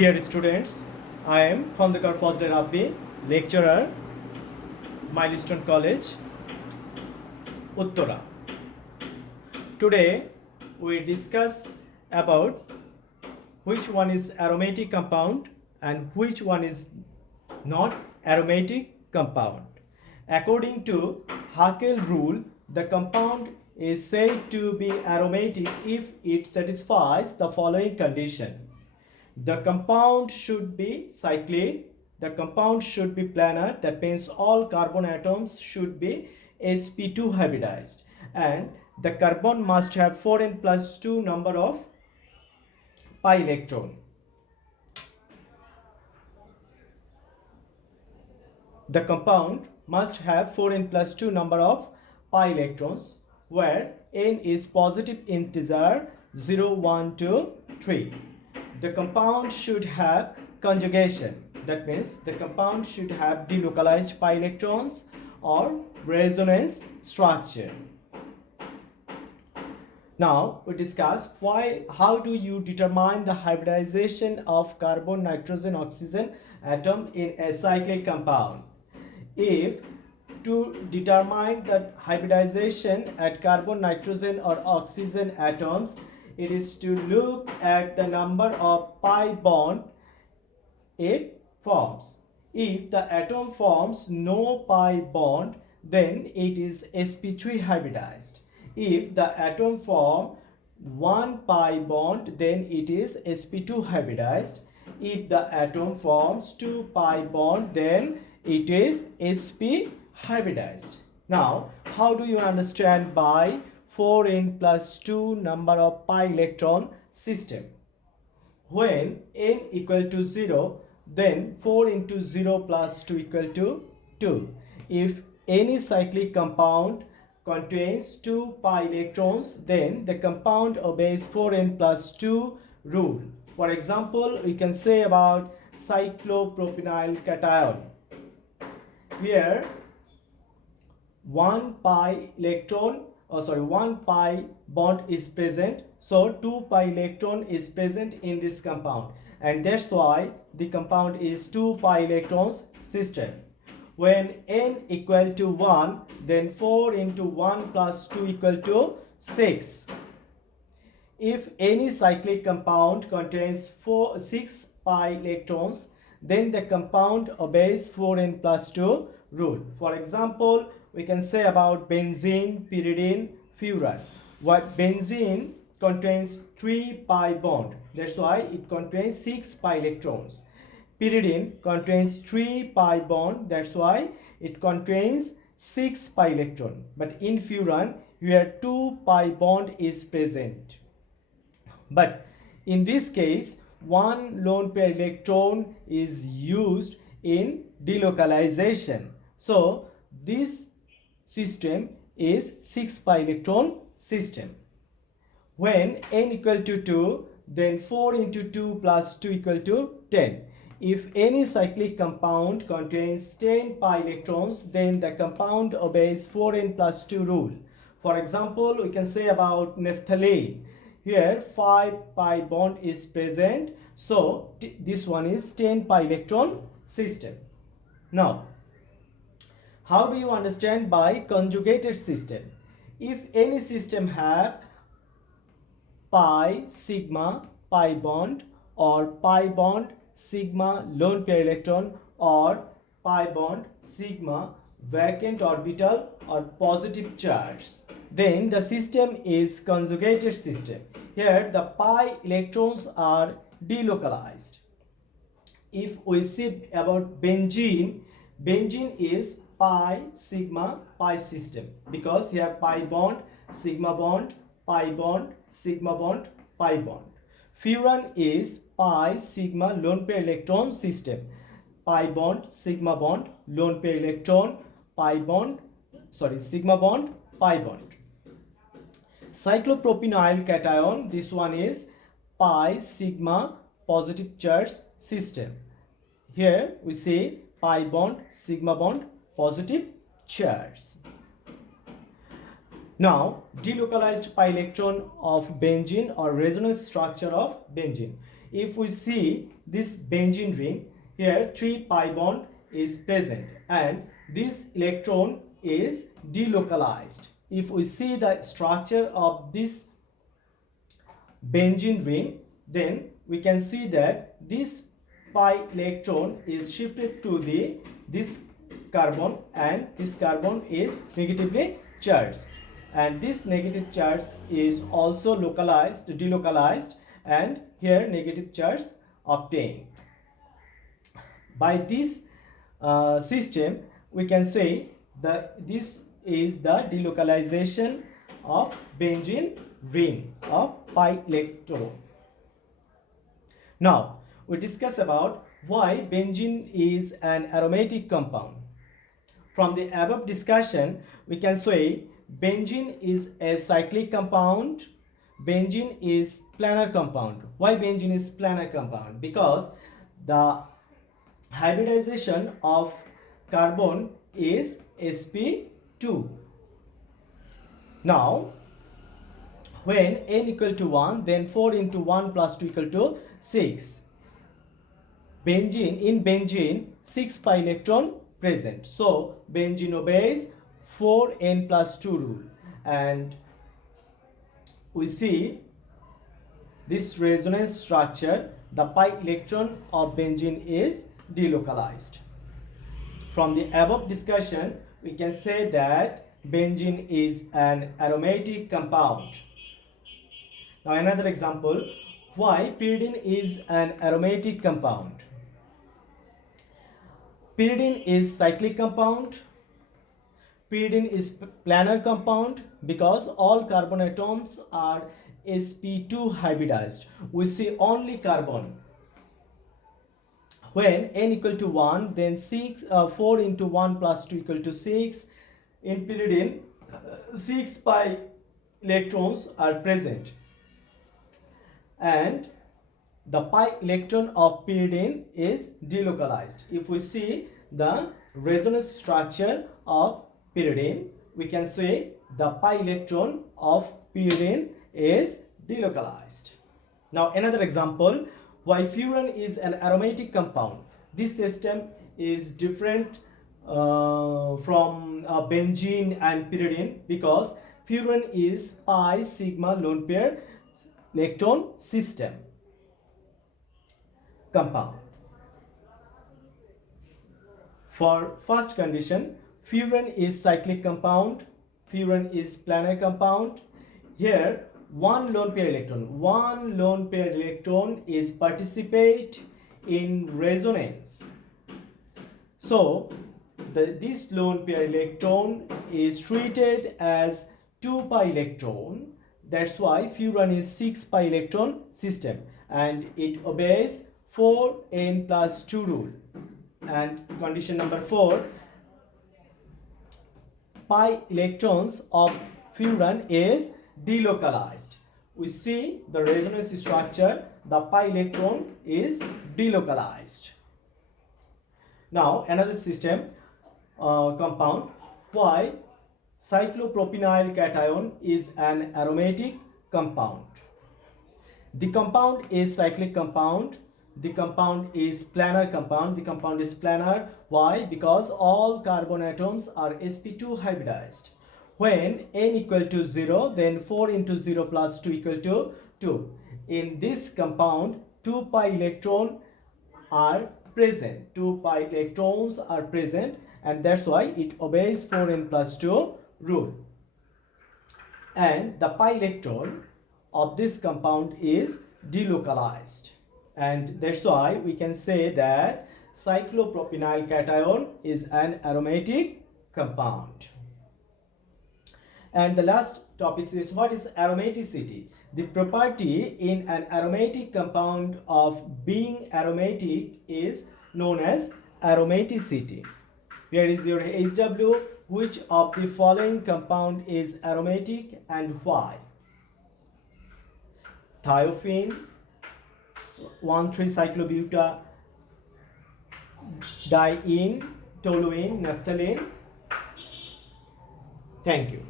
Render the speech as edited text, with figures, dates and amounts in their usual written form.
Dear students, I am Khondekar Fazle Rabbi, lecturer, Milestone College, Uttora. Today we discuss about which one is aromatic compound and which one is not aromatic compound. According to Huckle rule, the compound is said to be aromatic if it satisfies the following condition. The compound should be cyclic, the compound should be planar, that means all carbon atoms should be sp2 hybridized, and the carbon must have 4n plus 2 number of pi electron. The compound must have 4n plus 2 number of pi electrons, where n is positive integer 0, 1, 2, 3. The compound should have conjugation, that means the compound should have delocalized pi electrons or resonance structure. Now we discuss how do you determine the hybridization of carbon, nitrogen, oxygen atom in a cyclic compound. If to determine the hybridization at carbon, nitrogen or oxygen atoms, it is to look at the number of pi bond it forms. If the atom forms no pi bond, then it is sp3 hybridized. If the atom form 1 pi bond, then it is sp2 hybridized. If the atom forms 2 pi bond, then it is sp hybridized. Now, how do you understand by 4n plus 2 number of pi electron system? When n equal to 0, then 4 into 0 plus 2 equal to 2. If any cyclic compound contains 2 pi electrons, then the compound obeys 4n plus 2 rule. For example, we can say about cyclopropyl cation. Here 1 pi bond is present, so 2 pi electron is present in this compound, and that's why the compound is 2 pi electrons system. When n equal to 1, then 4 into 1 plus 2 equal to 6. If any cyclic compound contains 6 pi electrons, then the compound obeys 4n plus 2 rule. For example, we can say about benzene, pyridine, furan. What benzene contains 3 pi bond, that's why it contains 6 pi electrons. Pyridine contains 3 pi bond, that's why it contains 6 pi electron. But in furan, here 2 pi bond is present. But in this case, one lone pair electron is used in delocalization. So this system is 6 pi electron system. When n equal to 2, then 4 into 2 plus 2 equal to 10. If any cyclic compound contains 10 pi electrons, then the compound obeys 4n plus 2 rule. For example, we can say about naphthalene. Here 5 pi bond is present, so this one is 10 pi electron system. Now, how do you understand by conjugated system? If any system have pi sigma pi bond, or pi bond sigma lone pair electron, or pi bond sigma vacant orbital or positive charge, then the system is conjugated system. Here the pi electrons are delocalized. If we see about benzene, benzene is pi sigma pi system, because here pi bond sigma bond pi bond sigma bond pi bond. Furan is pi sigma lone pair electron system, pi bond sigma bond lone pair electron sigma bond pi bond. Cyclopropyl cation, this one is pi sigma positive charge system. Here we say pi bond sigma bond positive charge. Now, delocalized pi electron of benzene or resonance structure of benzene. If we see this benzene ring, here 3 pi bond is present and this electron is delocalized. If we see the structure of this benzene ring, then we can see that this pi electron is shifted to this carbon, and this carbon is negatively charged, and this negative charge is also delocalized, and here negative charge obtained. By this system, we can say that this is the delocalization of benzene ring of pi electron. Now, we discuss about why benzene is an aromatic compound. From the above discussion, we can say benzene is a cyclic compound. Benzene is planar compound. Why benzene is planar compound? Because the hybridization of carbon is sp2. Now, when n equal to 1, then 4 into 1 plus 2 equal to 6. In benzene 6 pi electron present, so benzene obeys 4n plus 2 rule, and we see this resonance structure, the pi electron of benzene is delocalized. From the above discussion, we can say that benzene is an aromatic compound. Now another example, why pyridine is an aromatic compound. Pyridine is cyclic compound. Pyridine is planar compound because all carbon atoms are sp2 hybridized. We see only carbon. When n equal to 1, then 4 into 1 plus 2 equal to 6. In pyridine, 6 pi electrons are present, and the pi electron of pyridine is delocalized. If we see the resonance structure of pyridine, we can say the pi electron of pyridine is delocalized. Now another example, why furan is an aromatic compound. This system is different from benzene and pyridine because furan is pi sigma lone pair electron system compound. For first condition, furan is cyclic compound, furan is planar compound. Here one lone pair electron is participate in resonance. So this lone pair electron is treated as 2 pi electron. That's why furan is 6 pi electron system, and it obeys 4n plus 2 rule. And condition number 4, pi electrons of furan is delocalized. We see the resonance structure, the pi electron is delocalized. Now another system compound, why cyclopropynyl cation is an aromatic compound. The compound is cyclic compound, the compound is planar compound, the compound is planar. Why? Because all carbon atoms are sp2 hybridized. When n equal to 0, then 4 into 0 plus 2 equal to 2. In this compound, 2 pi electrons are present, and that's why it obeys 4n plus 2 rule. And the pi electron of this compound is delocalized, and that's why we can say that cyclopropynyl cation is an aromatic compound. And the last topic is, what is aromaticity? The property in an aromatic compound of being aromatic is known as aromaticity. Here is your HW. Which of the following compound is aromatic and why? Thiophene, 1,3-cyclobuta diene, toluene, naphthalene. Thank you.